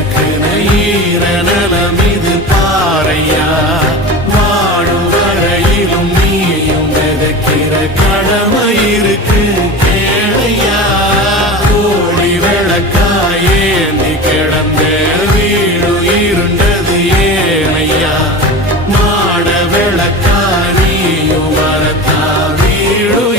எதுக்குன்னு ஈர நலம் இது பாறையா வாழும் வரையிலும் நீயும் விதைக்கிற கடமை இருக்கு கேளையா கோடி விளக்காயேந்தி கிடந்த வீடு இருண்டு